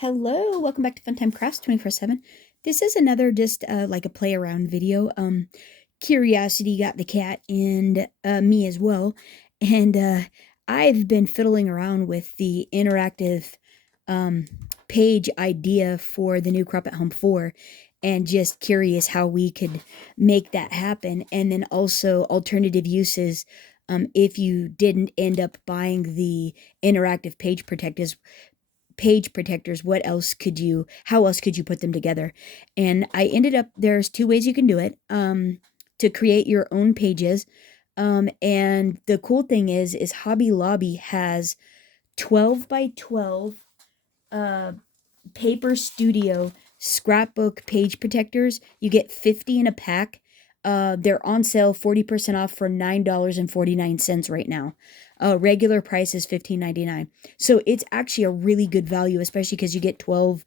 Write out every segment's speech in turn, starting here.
Hello, welcome back to Funtime Crafts 24/7. This is another just like a play around video. Curiosity got the cat and me as well. And I've been fiddling around with the interactive um, page idea for the new Crop at Home 4 and just curious how we could make that happen. And then also alternative uses if you didn't end up buying the interactive page protectors, how else could you put them together? And I ended up, there's two ways you can do it, to create your own pages. And the cool thing is Hobby Lobby has 12 by 12 uh paper studio scrapbook page protectors. You get 50 in a pack. They're on sale 40% off for $9.49 right now. Regular price is $15.99. So it's actually a really good value, especially because you get 12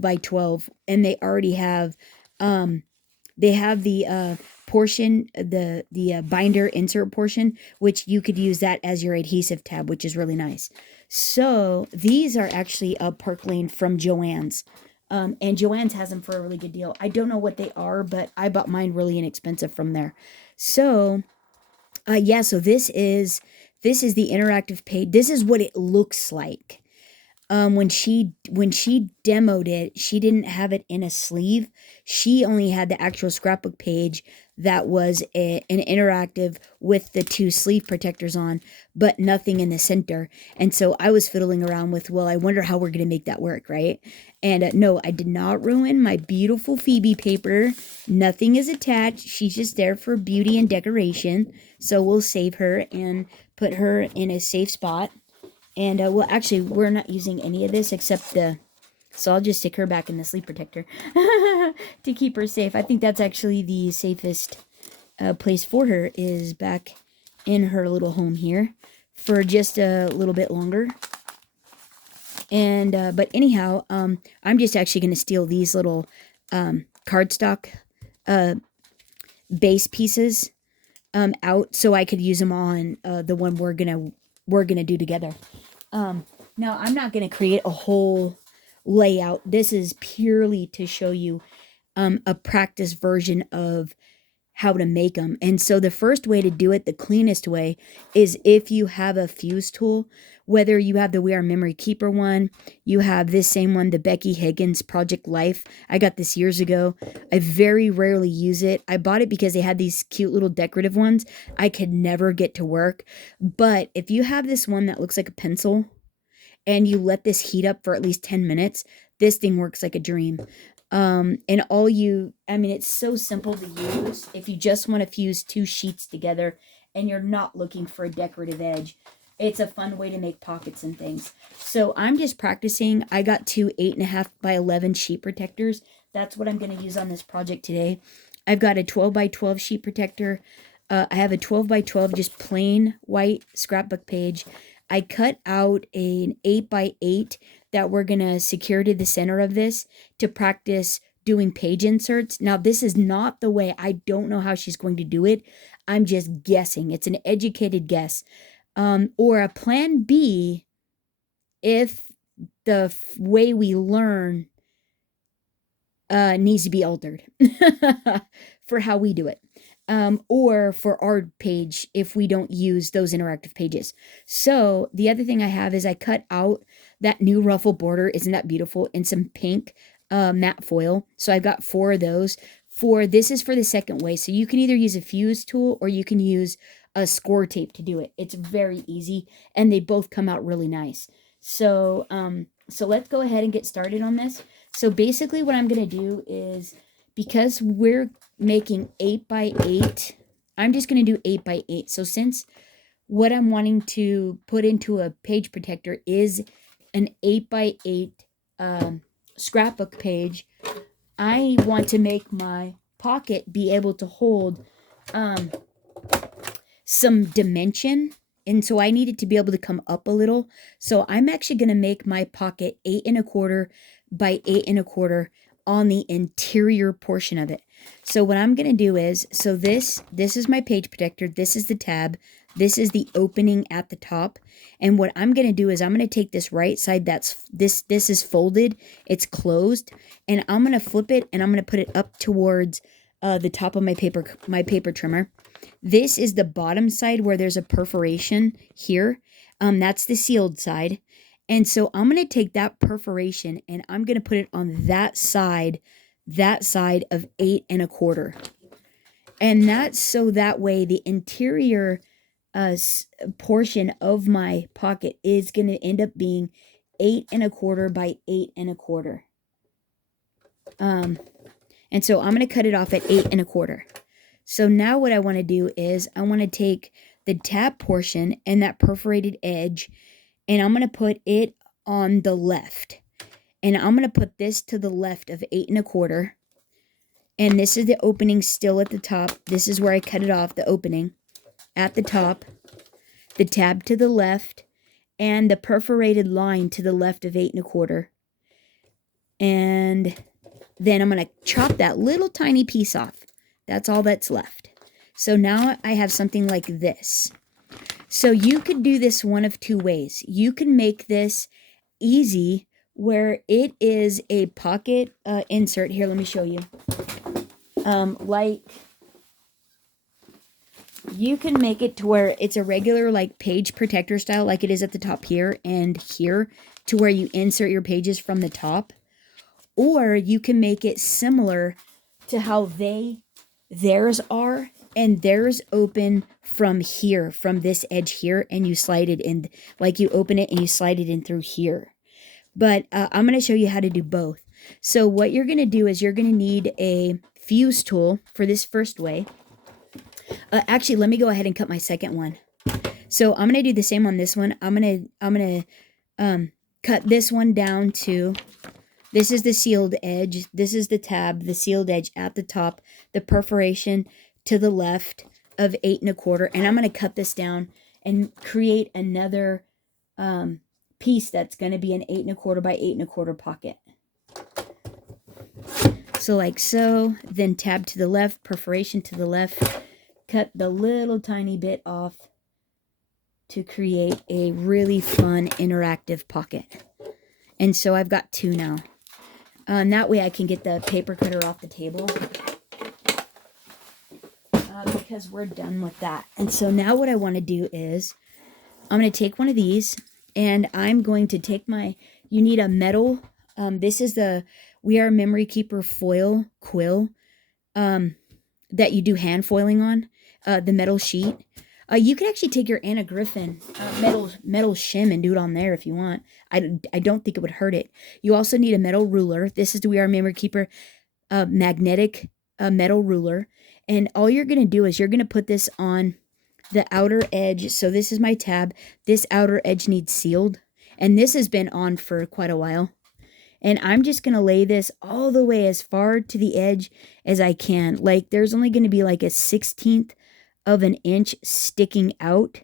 by 12, and they already have the portion, the binder insert portion, which you could use that as your adhesive tab, which is really nice. So these are actually a Park Lane from Joann's. And Joann's has them for a really good deal. I don't know what they are, but I bought mine really inexpensive from there. So yeah, so this is the interactive page. This is what it looks like. When she demoed it, she didn't have it in a sleeve. She only had the actual scrapbook page that was an interactive with the two sleeve protectors on, but nothing in the center. And so I was fiddling around with, well, I wonder how we're going to make that work, right? And no, I did not ruin my beautiful Phoebe paper. Nothing is attached. She's just there for beauty and decoration. So we'll save her and put her in a safe spot. And, well, actually, we're not using any of this except so I'll just stick her back in the sleep protector to keep her safe. I think that's actually the safest place for her, is back in her little home here for just a little bit longer. And, but anyhow, I'm just actually going to steal these little cardstock base pieces out so I could use them on the one we're gonna do together. Now I'm not gonna create a whole layout. This is purely to show you a practice version of how to make them. And so the first way to do it, the cleanest way, is if you have a fuse tool, whether you have the We Are Memory Keeper one, you have this same one, the Becky Higgins Project Life. I got this years ago. I very rarely use it. I bought it because they had these cute little decorative ones. I could never get to work. But if you have this one that looks like a pencil and you let this heat up for at least 10 minutes, this thing works like a dream. And it's so simple to use if you just want to fuse two sheets together and you're not looking for a decorative edge. It's a fun way to make pockets and things. So I'm just practicing. I got two 8.5 by 11 sheet protectors. That's what I'm going to use on this project today. I've got a 12 by 12 sheet protector. I have a 12 by 12 just plain white scrapbook page. I cut out an 8 by 8 that we're going to secure to the center of this to practice doing page inserts. Now, this is not the way. I don't know how she's going to do it. I'm just guessing. It's an educated guess. Or a plan B if the way we learn needs to be altered for how we do it. Or for our page if we don't use those interactive pages. So the other thing I have is I cut out that new ruffle border. Isn't that beautiful? In some pink matte foil. So I've got 4 of those. This is for the second way. So you can either use a fuse tool or you can use a score tape to do it. It's very easy and they both come out really nice. So let's go ahead and get started on this. So basically what I'm going to do is, because we're making 8 by 8, I'm just going to do 8 by 8. So since what I'm wanting to put into a page protector is an 8 by 8 scrapbook page, I want to make my pocket be able to hold some dimension. And so I need it to be able to come up a little. So I'm actually going to make my pocket 8.25 by 8.25 on the interior portion of it. So what I'm going to do is, so this is my page protector. This is the tab. This is the opening at the top. And what I'm going to do is I'm going to take this right side that's this is folded, it's closed, and I'm going to flip it and I'm going to put it up towards the top of my paper trimmer. This is the bottom side where there's a perforation here. That's the sealed side. And so I'm going to take that perforation and I'm going to put it on that side of 8 1/4. And that's so that way the interior portion of my pocket is going to end up being 8 1/4 by 8 1/4. And so I'm going to cut it off at 8 1/4. So now what I want to do is I want to take the tab portion and that perforated edge, and I'm going to put it on the left. And I'm going to put this to the left of 8 1/4. And this is the opening still at the top. This is where I cut it off, the opening at the top. The tab to the left, and the perforated line to the left of 8 1/4. And then I'm going to chop that little tiny piece off. That's all that's left. So now I have something like this. So you could do this one of two ways. You can make this easy where it is a pocket insert. Here, let me show you. Like, you can make it to where it's a regular like page protector style, like it is at the top here and here, to where you insert your pages from the top. Or you can make it similar to how theirs are, and theirs open from here, from this edge here, and you slide it in, like you open it and you slide it in through here. But I'm going to show you how to do both. So what you're going to do is you're going to need a fuse tool for this first way. Actually, let me go ahead and cut my second one. So I'm going to do the same on this one. I'm going to cut this one down to, this is the sealed edge. This is the tab, the sealed edge at the top, the perforation to the left of 8 1/4. And I'm going to cut this down and create another piece that's going to be an 8 1/4 by 8 1/4 pocket. So like so, then tab to the left, perforation to the left, cut the little tiny bit off to create a really fun interactive pocket. And so I've got two now. And that way I can get the paper cutter off the table because we're done with that. And so now what I want to do is I'm going to take one of these and I'm going to take you need a metal, this is the We Are Memory Keeper foil quill that you do hand foiling on, the metal sheet. You can actually take your Anna Griffin metal shim and do it on there if you want. I don't think it would hurt it. You also need a metal ruler. This is the We Are Memory Keeper magnetic metal ruler. And all you're going to do is you're going to put this on the outer edge. So this is my tab. This outer edge needs sealed. And this has been on for quite a while. And I'm just going to lay this all the way as far to the edge as I can. Like there's only going to be like a 1/16 of an inch sticking out.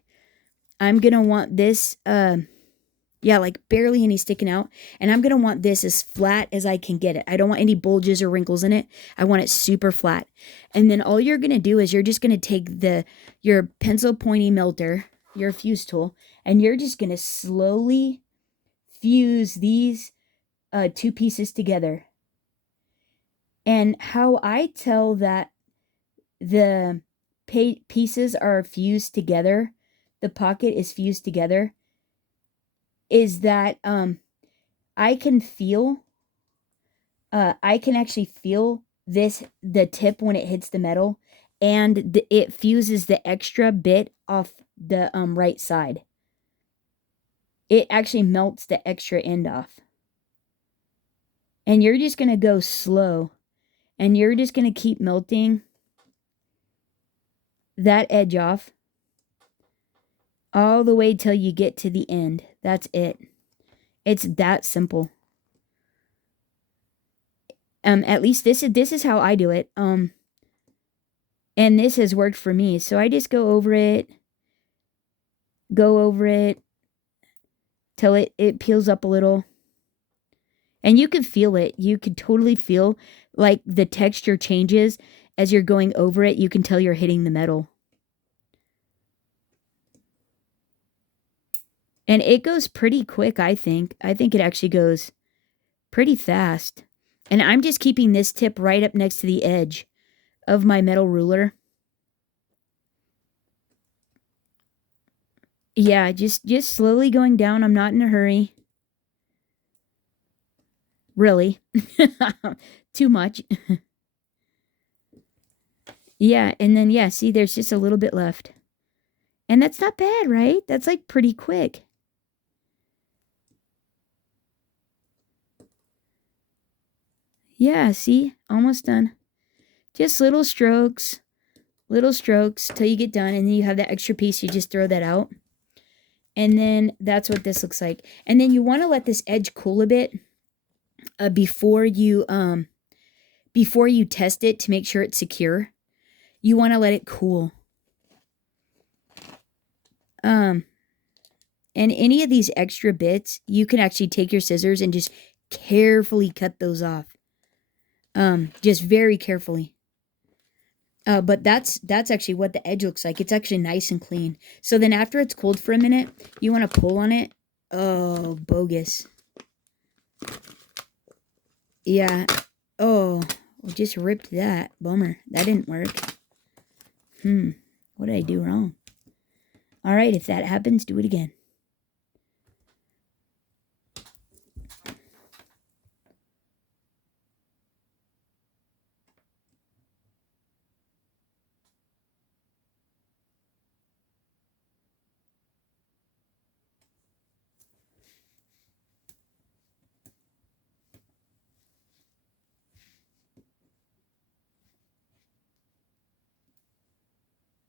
I'm going to want this, like barely any sticking out. And I'm going to want this as flat as I can get it. I don't want any bulges or wrinkles in it. I want it super flat. And then all you're going to do is you're just going to take your pencil pointy melter, your fuse tool, and you're just going to slowly fuse these two pieces together. And how I tell that the pieces are fused together, the pocket is fused together, is that I can actually feel the tip when it hits the metal, and it fuses the extra bit off the right side. It actually melts the extra end off. And you're just going to go slow, and you're just going to keep melting that edge off all the way till you get to the end. That's it. It's that simple. At least this is how I do it. And this has worked for me. So I just go over it till it peels up a little. And you can feel it. You can totally feel like the texture changes as you're going over it. You can tell you're hitting the metal. And it goes pretty quick, I think. I think it actually goes pretty fast. And I'm just keeping this tip right up next to the edge of my metal ruler. Yeah, just slowly going down. I'm not in a hurry. Really. Too much. Yeah, and then, yeah, see, there's just a little bit left. And that's not bad, right? That's like pretty quick. Yeah, see? Almost done. Just little strokes till you get done. And then you have that extra piece. You just throw that out. And then that's what this looks like. And then you want to let this edge cool a bit before you test it to make sure it's secure. You want to let it cool. And any of these extra bits, you can actually take your scissors and just carefully cut those off. Just very carefully. But that's actually what the edge looks like. It's actually nice and clean. So then after it's cooled for a minute, you want to pull on it. Oh, bogus. Yeah. Oh, we just ripped that. Bummer. That didn't work. What did I do wrong? All right, if that happens, do it again.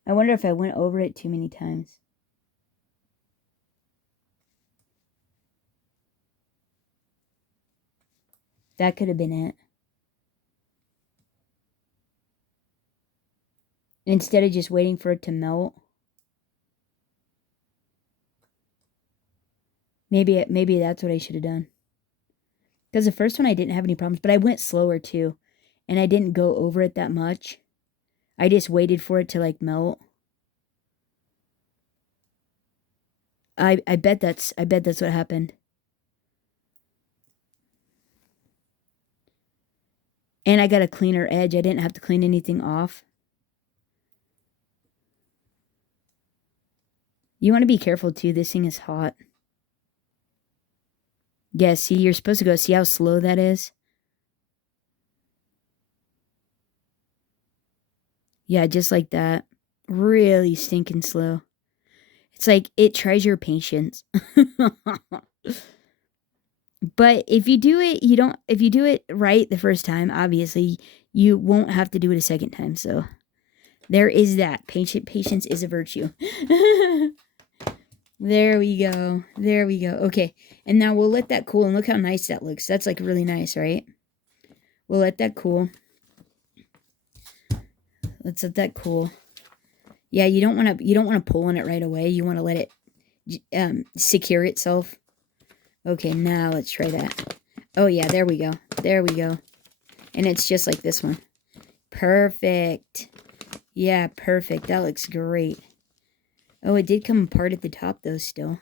I wonder if I went over it too many times. That could have been it. Instead of just waiting for it to melt. Maybe that's what I should have done. Because the first one I didn't have any problems, but I went slower too. And I didn't go over it that much. I just waited for it to like melt. I bet that's what happened. And I got a cleaner edge. I didn't have to clean anything off. You want to be careful too. This thing is hot. Yeah, see, you're supposed to go. See how slow that is? Yeah, just like that. Really stinking slow. It's like it tries your patience. But if you do it right the first time, obviously, you won't have to do it a second time. So there is that. Patience is a virtue. There we go. There we go. Okay. And now we'll let that cool, and look how nice that looks. That's like really nice, right? We'll let that cool. Let's let that cool. Yeah, you don't want to pull on it right away. You want to let it secure itself. Okay, now let's try that. Oh yeah, there we go. There we go. And it's just like this one. Perfect. Yeah, perfect. That looks great. Oh, it did come apart at the top though still.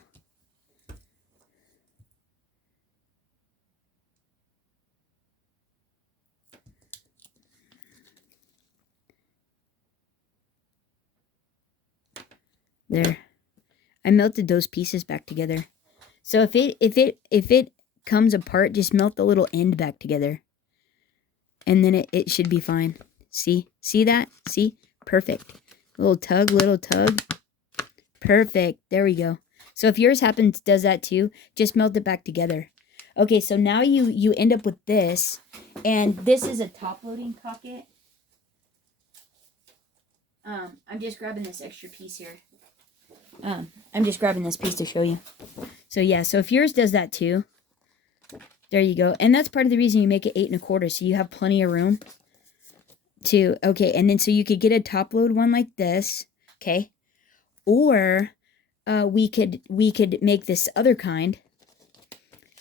There. I melted those pieces back together. So if it comes apart, just melt the little end back together. And then it should be fine. See? See that? See? Perfect. Little tug. Perfect. There we go. So if yours does that too, just melt it back together. Okay, so now you end up with this. And this is a top loading pocket. I'm just grabbing this extra piece here. I'm just grabbing this piece to show you. So yeah, so if yours does that too, there you go. And that's part of the reason you make it 8 1/4, so you have plenty of room to, okay, and then so you could get a top load one like this, okay? Or we could make this other kind,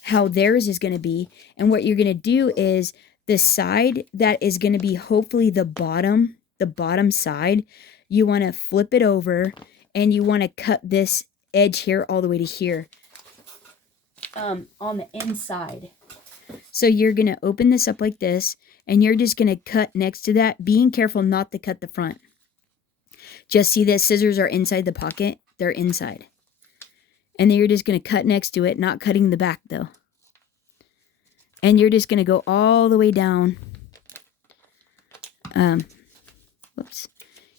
how theirs is going to be, and what you're going to do is the side that is going to be hopefully the bottom side, you want to flip it over, and you want to cut this edge here all the way to here. on the inside. So you're going to open this up like this, and you're just going to cut next to that, being careful not to cut the front. Just see that scissors are inside the pocket. They're inside. And then you're just going to cut next to it, not cutting the back though. And you're just going to go all the way down. Whoops.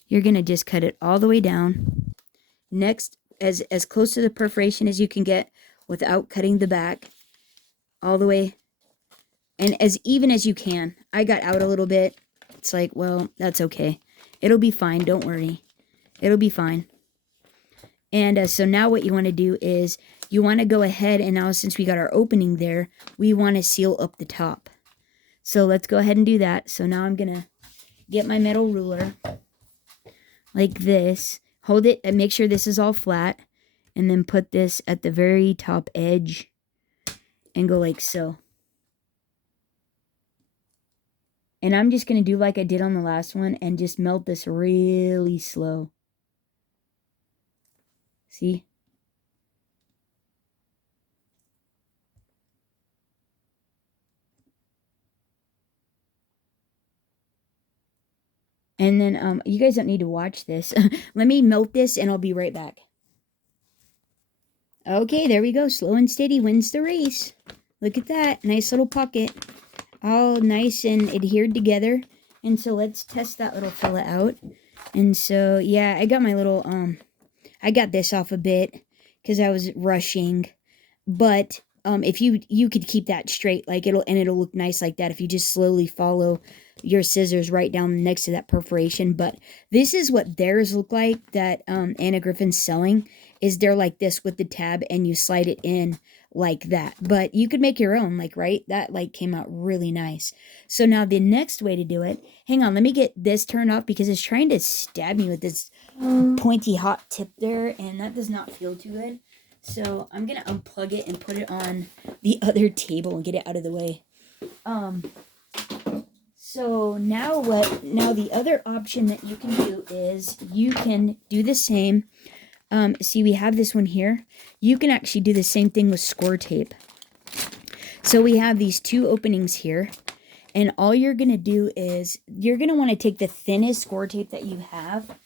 You're going to just cut it all the way down. Next, as close to the perforation as you can get without cutting the back. All the way. And as even as you can. I got out a little bit. It's like, well, that's okay. It'll be fine. Don't worry. It'll be fine. And so now what you want to do is you want to go ahead, and now since we got our opening there, we want to seal up the top. So let's go ahead and do that. So now I'm going to get my metal ruler like this. Hold it and make sure this is all flat. And then put this at the very top edge and go like so. And I'm just going to do like I did on the last one and just melt this really slow. See? And then, you guys don't need to watch this. Let me melt this and I'll be right back. Okay, there we go. Slow and steady wins the race. Look at that. Nice little pocket. All nice and adhered together. And so let's test that little fella out. And so, yeah, I got my little, I got this off a bit because I was rushing. But if you could keep that straight, like it'll look nice like that if you just slowly follow your scissors right down next to that perforation. But this is what theirs look like that Anna Griffin's selling, is they're like this with the tab and you slide it in like that. But you could make your own, like, right? That like came out really nice. So now the next way to do it, hang on, let me get this turned off because it's trying to stab me with this pointy hot tip there, and that does not feel too good. So I'm going to unplug it and put it on the other table and get it out of the way. So now the other option that you can do is you can do the same. See, we have this one here. You can actually do the same thing with score tape. So we have these two openings here. And all you're going to do is you're going to want to take the thinnest score tape that you have.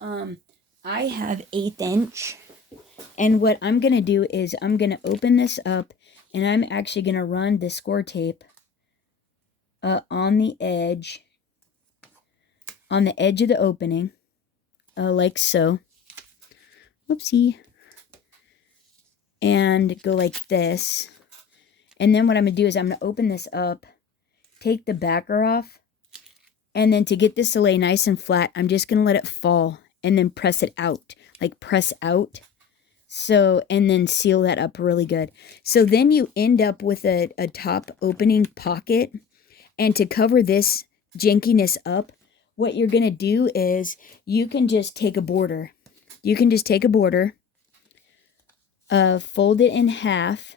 I have 1/8 inch. And what I'm going to do is I'm going to open this up and I'm actually going to run the score tape on the edge of the opening, like so. Whoopsie. And go like this. And then what I'm going to do is I'm going to open this up, take the backer off, and then to get this to lay nice and flat, I'm just going to let it fall and then press it out, like press out. So, and then seal that up really good. So then you end up with a top opening pocket. And to cover this jankiness up, what you're going to do is you can just take a border. You can just take a border, fold it in half.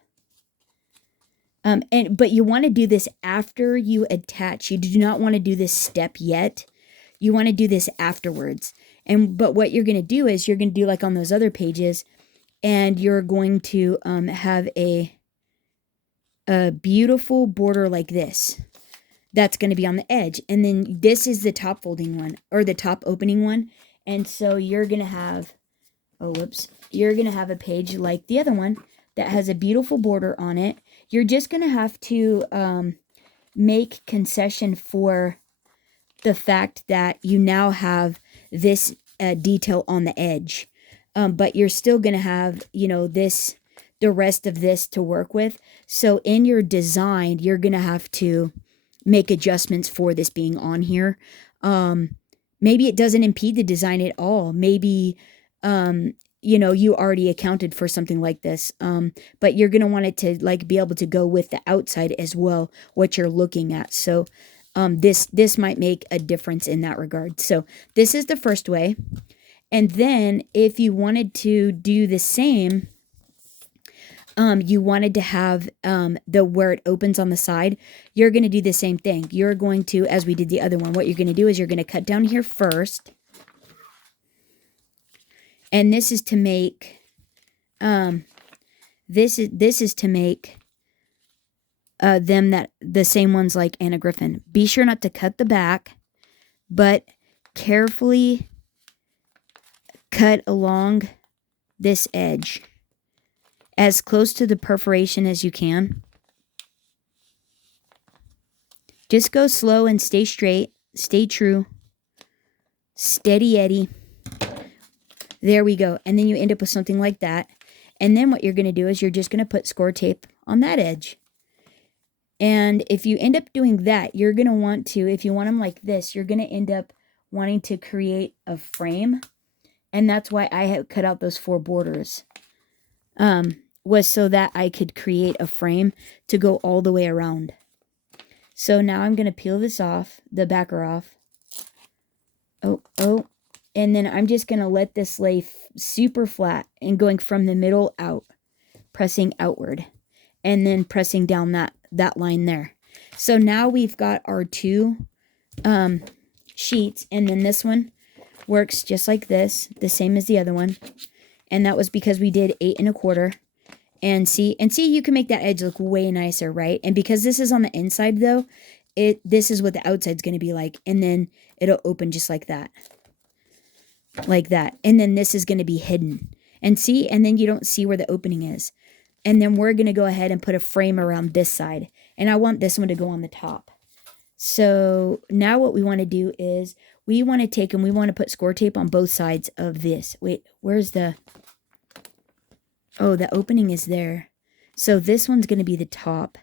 But you want to do this after you attach. You do not want to do this step yet. You want to do this afterwards. But what you're going to do is you're going to do like on those other pages, and you're going to have a beautiful border like this. That's going to be on the edge. And then this is the top folding one, or the top opening one. And so you're going to have, you're going to have a page like the other one that has a beautiful border on it. You're just going to have to make concession for the fact that you now have this detail on the edge. But you're still going to have, the rest of this to work with. So in your design, you're going to have to make adjustments for this being on here. Maybe it doesn't impede the design at all. Maybe, you already accounted for something like this. But you're going to want it to like be able to go with the outside as well, what you're looking at. So this might make a difference in that regard. So this is the first way. And then if you wanted to do the same, you wanted to have where it opens on the side, you're going to do the same thing. You're going to, as we did the other one, what you're going to do is you're going to cut down here first. And this is to make This is to make them the same ones like Anna Griffin. Be sure not to cut the back, but carefully cut along this edge as close to the perforation as you can. Just go slow and stay straight, stay true, steady Eddie. There we go. And then you end up with something like that. And then what you're going to do is you're just going to put score tape on that edge. And if you end up doing that, you're going to want to, if you want them like this, you're going to end up wanting to create a frame. And that's why I have cut out those 4 borders. Was so that I could create a frame to go all the way around. So now I'm going to peel this off, the backer off. Oh. And then I'm just going to let this lay super flat and going from the middle out, pressing outward. And then pressing down that line there. So now we've got our 2 sheets. And then this one works just like this, the same as the other one. And that was because we did 8 1/4. And see, you can make that edge look way nicer, right? And because this is on the inside though, this is what the outside's going to be like. And then it'll open just like that. Like that. And then this is going to be hidden. And see, and then you don't see where the opening is. And then we're going to go ahead and put a frame around this side. And I want this one to go on the top. So now what we want to do is we want to take and we want to put score tape on both sides of this. Wait, where's the... Oh, the opening is there. So this one's going to be the top.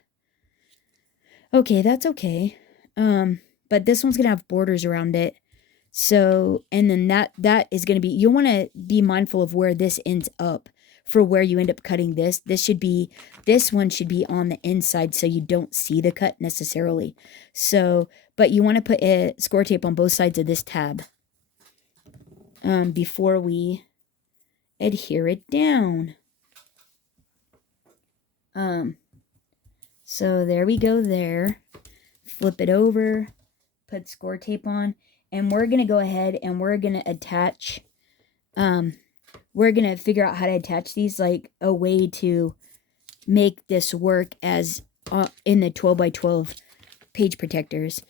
Okay, that's okay. But this one's going to have borders around it. So, and then that is going to be, you'll want to be mindful of where this ends up for where you end up cutting this. This one should be on the inside so you don't see the cut necessarily. So, but you want to put a score tape on both sides of this tab before we adhere it down. So there we go there. Flip it over, put score tape on, and we're going to go ahead and we're going to attach, we're going to figure out how to attach these, like a way to make this work as in the 12 by 12 page protectors.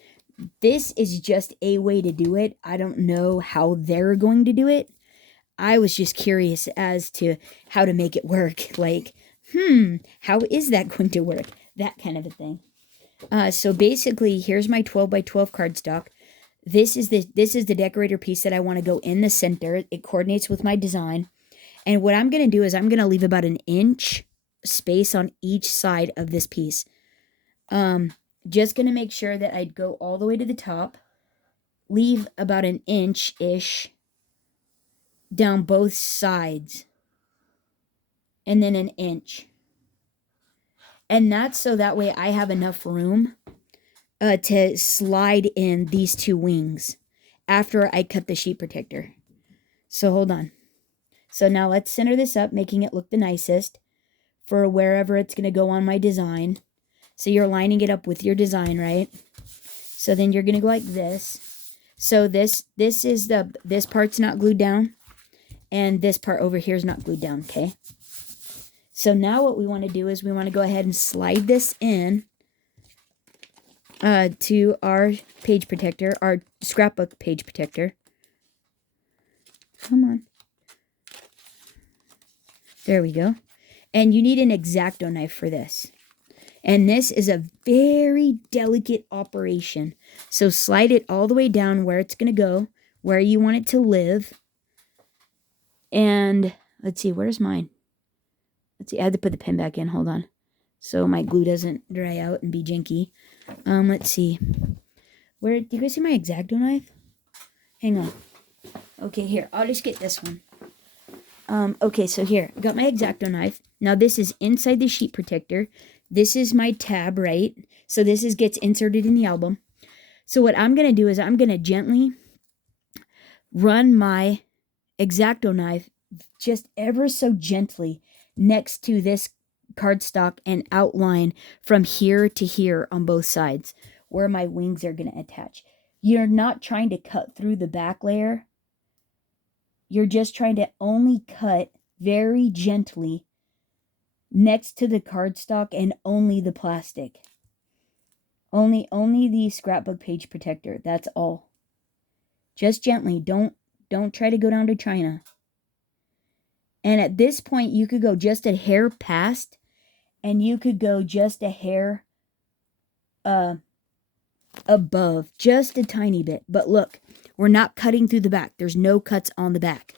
This is just a way to do it. I don't know how they're going to do it. I was just curious as to how to make it work. Like, how is that going to work? That kind of a thing. So basically, here's my 12 by 12 cardstock. This is the decorator piece that I want to go in the center. It coordinates with my design. And what I'm going to do is I'm going to leave about 1 inch space on each side of this piece. Just going to make sure that I'd go all the way to the top. Leave about 1 inch-ish down both sides. And then 1 inch. And that's so that way I have enough room to slide in these 2 wings after I cut the sheet protector. So hold on. So now let's center this up, making it look the nicest for wherever it's going to go on my design. So you're lining it up with your design, right? So then you're going to go like this. So this part's not glued down. And this part over here is not glued down, okay? So now what we want to do is we want to go ahead and slide this in to our page protector, our scrapbook page protector. Come on. There we go. And you need an X-Acto knife for this. And this is a very delicate operation. So slide it all the way down where it's going to go, where you want it to live. And let's see, where's mine? Let's see, I had to put the pen back in. Hold on. So my glue doesn't dry out and be jinky. Let's see. Where, do you guys see my X-Acto knife? Hang on. Okay, here. I'll just get this one. Okay, so here. I got my X-Acto knife. Now this is inside the sheet protector. This is my tab, right? So this gets inserted in the album. So what I'm going to do is I'm going to gently run my X-Acto knife just ever so gently next to this cardstock and outline from here to here on both sides where my wings are going to attach. You're not trying to cut through the back layer. You're just trying to only cut very gently next to the cardstock and only the plastic. Only the scrapbook page protector. That's all. Just gently. Don't try to go down to China. And at this point, you could go just a hair past, and you could go just a hair above, just a tiny bit. But look, we're not cutting through the back. There's no cuts on the back.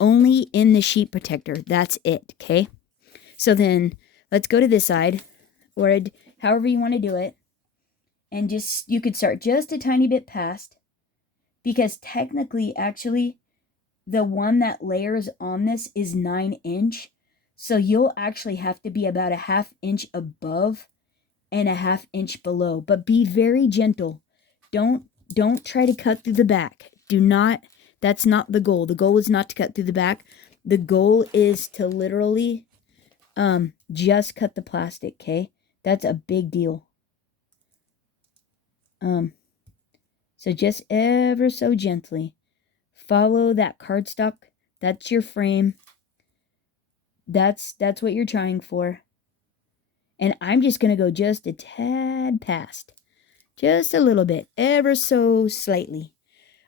Only in the sheet protector. That's it, okay? So then, let's go to this side, or however you want to do it. And just, you could start just a tiny bit past, because technically, actually, the one that layers on this is 9-inch. So you'll actually have to be about a 1/2 inch above and a 1/2 inch below. But be very gentle. Don't try to cut through the back. Do not, that's not the goal. The goal is not to cut through the back. The goal is to literally just cut the plastic, okay? That's a big deal. So just ever so gently follow that cardstock. That's your frame. That's what you're trying for. And I'm just going to go just a tad past. Just a little bit. Ever so slightly.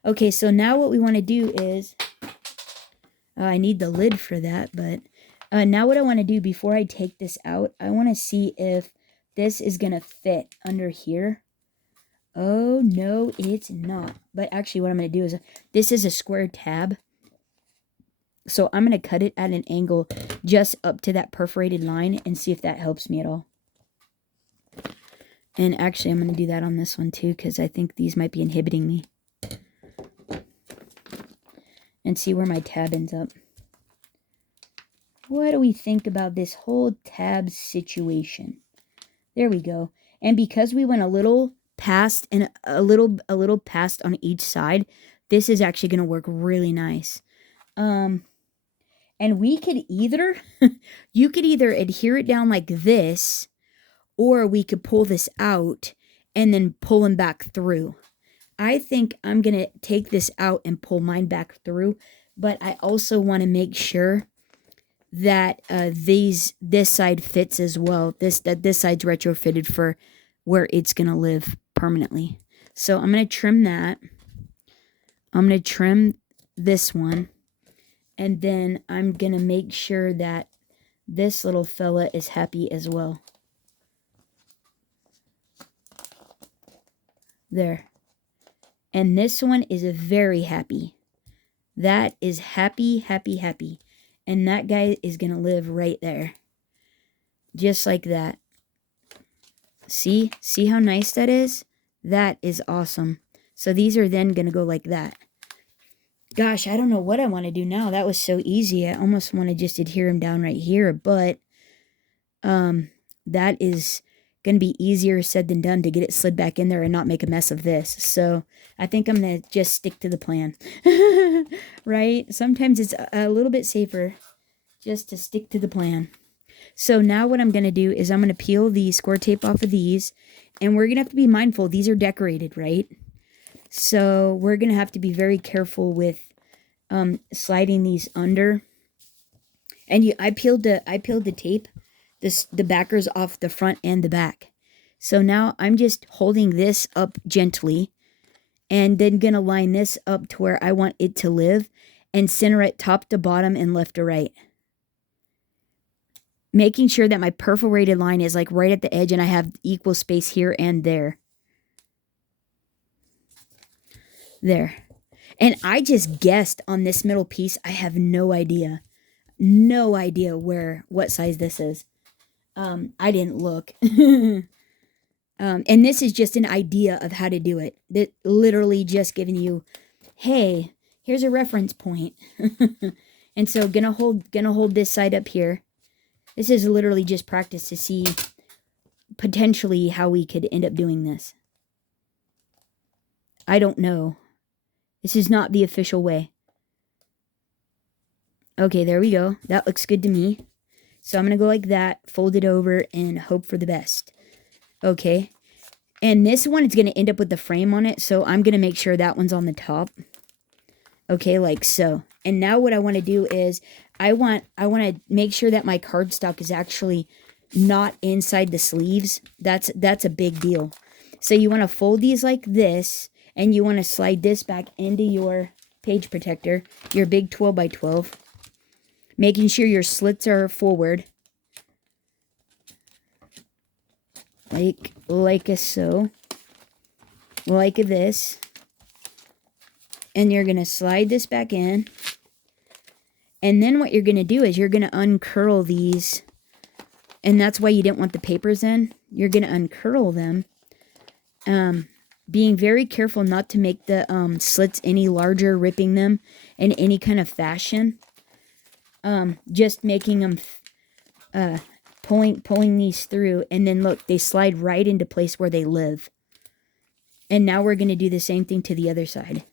Okay, so now what we want to do is... I need the lid for that, but... now what I want to do before I take this out, I want to see if this is going to fit under here. Oh, no, it's not. But actually what I'm going to do is... This is a square tab. So I'm going to cut it at an angle just up to that perforated line and see if that helps me at all. And actually I'm going to do that on this one too, because I think these might be inhibiting me. And see where my tab ends up. What do we think about this whole tab situation? There we go. And because we went a little past and a little past on each side, this is actually going to work really nice. And we could either, you could either adhere it down like this, or we could pull this out and then pull them back through. I think I'm going to take this out and pull mine back through, but I also want to make sure that this side fits as well. This side's retrofitted for where it's going to live permanently. So I'm going to trim that. I'm going to trim this one. And then I'm going to make sure that this little fella is happy as well. There. And this one is very happy. That is happy, happy, happy. And that guy is going to live right there. Just like that. See? See how nice that is? That is awesome. So these are then going to go like that. Gosh, I don't know what I want to do now. That was so easy. I almost want to just adhere him down right here. But that is going to be easier said than done to get it slid back in there and not make a mess of this. So I think I'm going to just stick to the plan. Right? Sometimes it's a little bit safer just to stick to the plan. So now what I'm going to do is I'm going to peel the score tape off of these. And we're going to have to be mindful. These are decorated, right? So we're going to have to be very careful with sliding these under. And I peeled the tape, the backers off the front and the back. So now I'm just holding this up gently and then going to line this up to where I want it to live and center it top to bottom and left to right. Making sure that my perforated line is like right at the edge and I have equal space here and there. There. And I just guessed on this middle piece. I have no idea. No idea what size this is. I didn't look. And this is just an idea of how to do it. That literally just giving you, hey, here's a reference point. And so gonna hold this side up here. This is literally just practice to see potentially how we could end up doing this. I don't know. This is not the official way. Okay, there we go. That looks good to me. So I'm going to go like that, fold it over, and hope for the best. Okay. And this one is going to end up with the frame on it, so I'm going to make sure that one's on the top. Okay, like so. And now what I want to do is, I want to make sure that my cardstock is actually not inside the sleeves. That's a big deal. So you want to fold these like this, and you want to slide this back into your page protector, your big 12 by 12, making sure your slits are forward, like so, like this, and you're gonna slide this back in. And then what you're going to do is you're going to uncurl these. And that's why you didn't want the papers in. You're going to uncurl them. Being very careful not to make the slits any larger, ripping them in any kind of fashion. Just making them, pulling these through. And then look, they slide right into place where they live. And now we're going to do the same thing to the other side.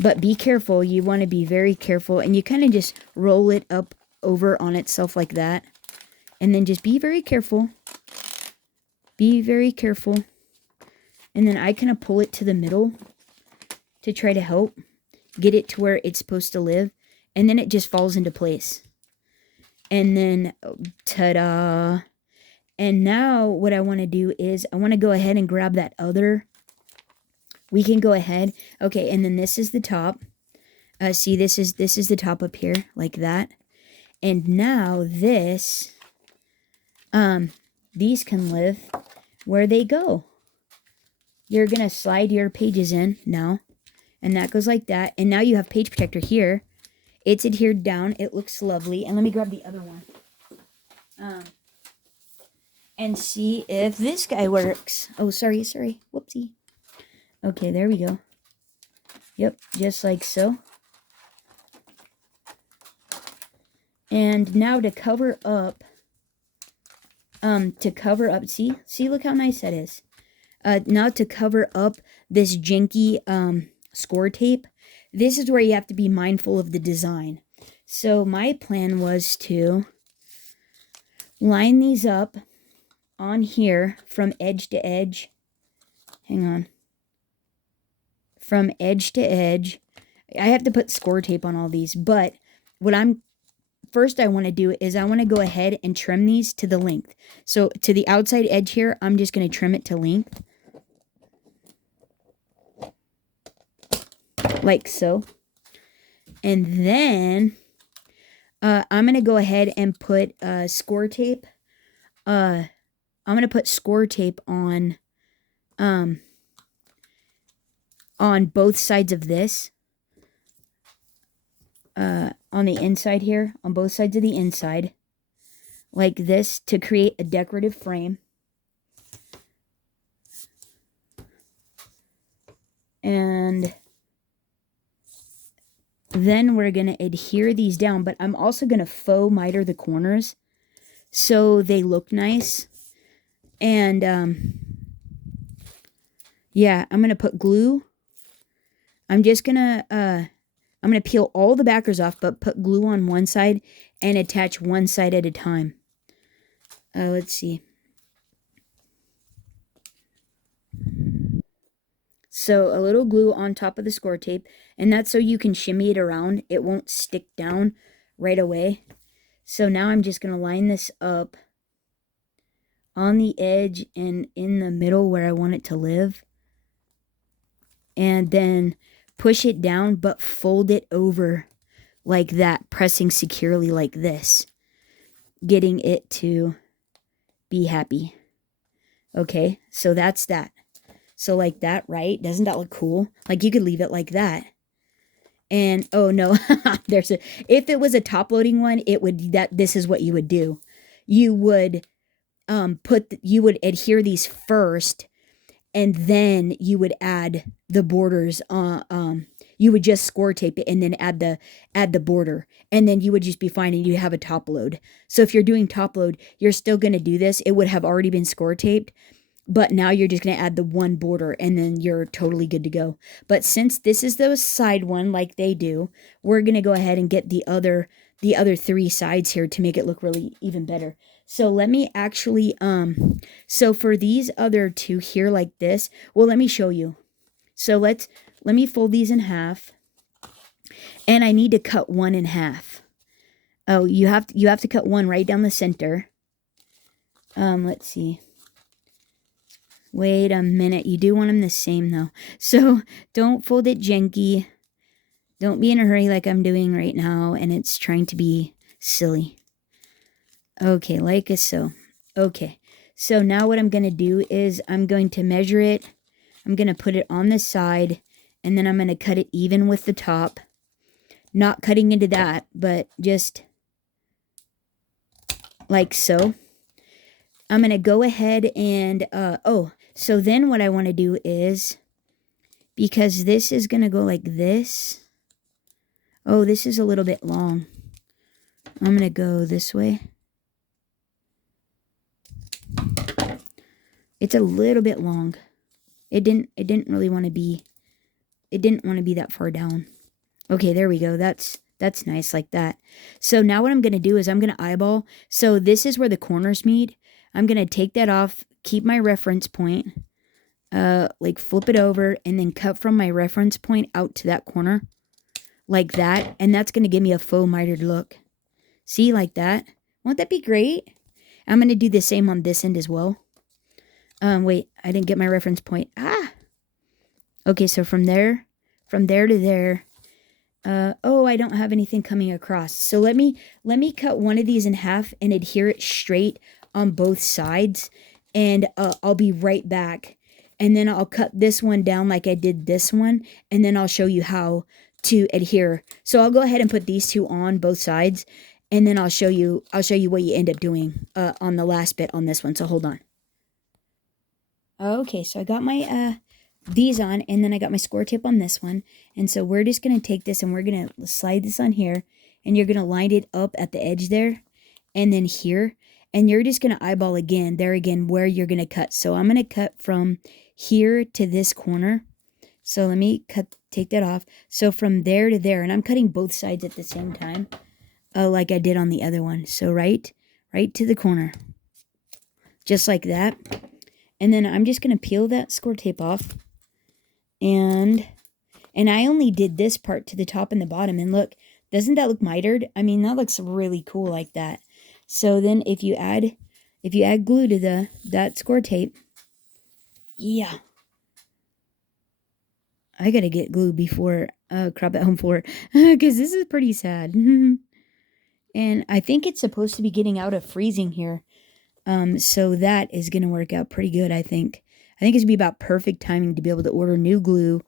But be careful. You want to be very careful. And you kind of just roll it up over on itself like that. And then just be very careful. Be very careful. And then I kind of pull it to the middle to try to help get it to where it's supposed to live. And then it just falls into place. And then, ta-da. And now what I want to do is I want to go ahead and grab that other. We can go ahead. Okay, and then this is the top. See, this is the top up here, like that. And now this, these can live where they go. You're going to slide your pages in now. And that goes like that. And now you have page protector here. It's adhered down. It looks lovely. And let me grab the other one. And see if this guy works. Oh, sorry. Whoopsie. Okay, there we go. Yep, just like so. And now to cover up, see, look how nice that is. Now to cover up this janky score tape, this is where you have to be mindful of the design. So my plan was to line these up on here from edge to edge. Hang on. From edge to edge. I have to put score tape on all these, but what I want to do is I want to go ahead and trim these to the length. So to the outside edge here, I'm just going to trim it to length. Like so. And then I'm going to go ahead and put score tape. I'm going to put score tape on both sides of this. On the inside here, on both sides of the inside, like this, to create a decorative frame. And then we're going to adhere these down, but I'm also going to faux miter the corners so they look nice. And yeah, I'm going to put glue. I'm just going to I'm going to peel all the backers off, but put glue on one side and attach one side at a time. Let's see. So a little glue on top of the score tape, and that's so you can shimmy it around. It won't stick down right away. So now I'm just going to line this up on the edge and in the middle where I want it to live. And then push it down, but fold it over like that, pressing securely like this, getting it to be happy. Okay, so that's that. So like that, right? Doesn't that look cool? Like you could leave it like that. And oh no, if it was a top loading one, this is what you would do. You would you would adhere these first, and then you would add the borders. You would just score tape it and then add the border, and then you would just be fine and you have a top load. So if you're doing top load, you're still going to do this. It would have already been score taped, but now you're just going to add the one border and then you're totally good to go. But since this is the side one like they do, we're going to go ahead and get the other three sides here to make it look really even better. So let me actually, so for these other two here like this, well, let me show you. So let me fold these in half, and I need to cut one in half. Oh, you have to cut one right down the center. Let's see. Wait a minute. You do want them the same though. So don't fold it janky. Don't be in a hurry like I'm doing right now, and it's trying to be silly. Okay, like so. Okay. So now what I'm going to do is I'm going to measure it. I'm going to put it on the side, and then I'm going to cut it even with the top. Not cutting into that, but just like so. I'm going to go ahead and, so then what I want to do is, because this is going to go like this. Oh, this is a little bit long. I'm going to go this way. It's a little bit long. It didn't really want to be, it didn't want to be that far down. Okay, there we go. That's nice like that. So now what I'm going to do is I'm going to eyeball. So this is where the corners meet. I'm going to take that off, keep my reference point, like flip it over, and then cut from my reference point out to that corner like that. And that's going to give me a faux mitered look. See, like that. Won't that be great? I'm going to do the same on this end as well. Wait, I didn't get my reference point. Okay, so from there to there. Oh, I don't have anything coming across. So let me cut one of these in half and adhere it straight on both sides. And I'll be right back. And then I'll cut this one down like I did this one. And then I'll show you how to adhere. So I'll go ahead and put these two on both sides. And then I'll show you what you end up doing on the last bit on this one. So hold on. Okay, so I got my these on, and then I got my score tip on this one. And so we're just going to take this and we're going to slide this on here, and you're going to line it up at the edge there and then here, and you're just going to eyeball again where you're going to cut. So I'm going to cut from here to this corner. So let me take that off. So from there to there, and I'm cutting both sides at the same time, like I did on the other one. So right to the corner, just like that. And then I'm just going to peel that score tape off. And I only did this part to the top and the bottom. And look, doesn't that look mitered? I mean, that looks really cool like that. So then if you add glue to that score tape, yeah. I got to get glue before Crop at Home 4 because this is pretty sad. And I think it's supposed to be getting out of freezing here. So that is going to work out pretty good, I think. I think it's going to be about perfect timing to be able to order new glue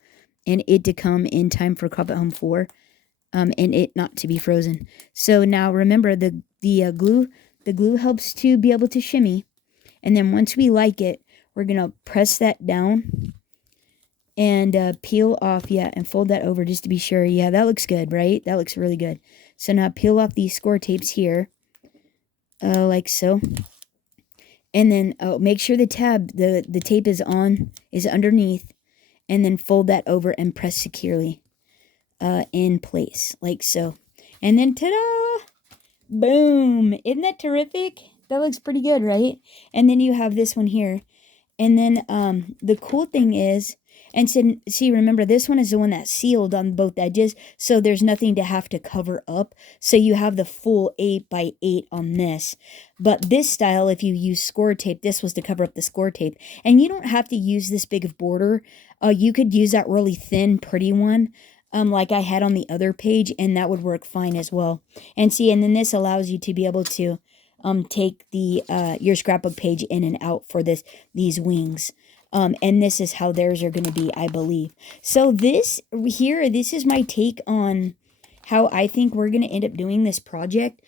and it to come in time for Crop at Home 4, and it not to be frozen. So now remember, the glue helps to be able to shimmy. And then once we like it, we're going to press that down and peel off, and fold that over just to be sure. Yeah, that looks good, right? That looks really good. So now peel off these score tapes here, like so. And then make sure the tape is underneath, and then fold that over and press securely in place, like so. And then ta-da! Boom! Isn't that terrific? That looks pretty good, right? And then you have this one here. And then the cool thing is, and see, remember, this one is the one that's sealed on both edges, so there's nothing to have to cover up. So you have the full 8x8 on this. But this style, if you use score tape, this was to cover up the score tape. And you don't have to use this big of border. You could use that really thin, pretty one, like I had on the other page, and that would work fine as well. And see, and then this allows you to be able to take your scrapbook page in and out for these wings. And this is how theirs are going to be, I believe. So this is my take on how I think we're going to end up doing this project.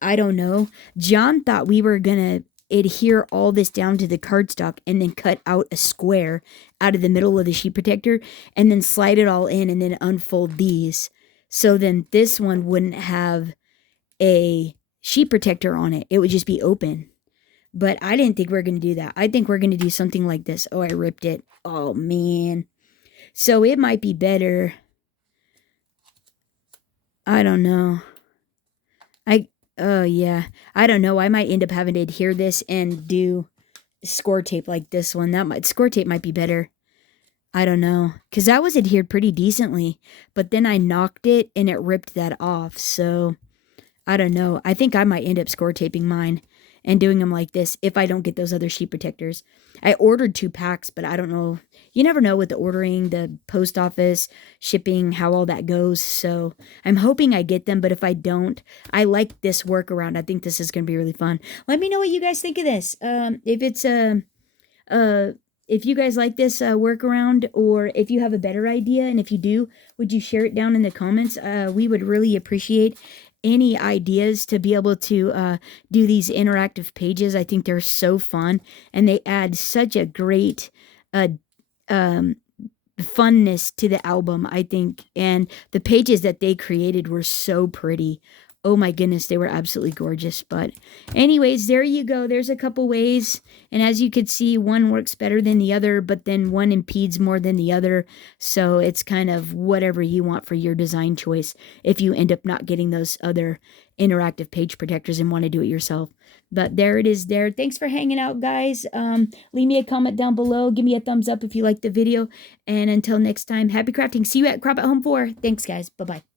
I don't know. John thought we were going to adhere all this down to the cardstock and then cut out a square out of the middle of the sheet protector and then slide it all in and then unfold these. So then this one wouldn't have a sheet protector on it. It would just be open. But I didn't think we were going to do that. I think we're going to do something like this. Oh, I ripped it. Oh, man. So it might be better. I don't know. Yeah. I don't know. I might end up having to adhere this and do score tape like this one. Score tape might be better. I don't know. Because that was adhered pretty decently. But then I knocked it and it ripped that off. So I don't know. I think I might end up score taping mine and doing them like this if I don't get those other sheet protectors. I ordered 2 packs, but I don't know. You never know with the ordering, the post office, shipping, how all that goes. So I'm hoping I get them, but if I don't, I like this workaround. I think this is going to be really fun. Let me know what you guys think of this. If it's uh, if you guys like this workaround, or if you have a better idea, and if you do, would you share it down in the comments? We would really appreciate any ideas to be able to do these interactive pages. I think they're so fun, and they add such a great uh, um, funness to the album, I think. And the pages that they created were so pretty. Oh my goodness, they were absolutely gorgeous. But anyways, there you go. There's a couple ways. And as you can see, one works better than the other, but then one impedes more than the other. So it's kind of whatever you want for your design choice if you end up not getting those other interactive page protectors and want to do it yourself. But there it is there. Thanks for hanging out, guys. Leave me a comment down below. Give me a thumbs up if you liked the video. And until next time, happy crafting. See you at Crop at Home 4. Thanks, guys. Bye-bye.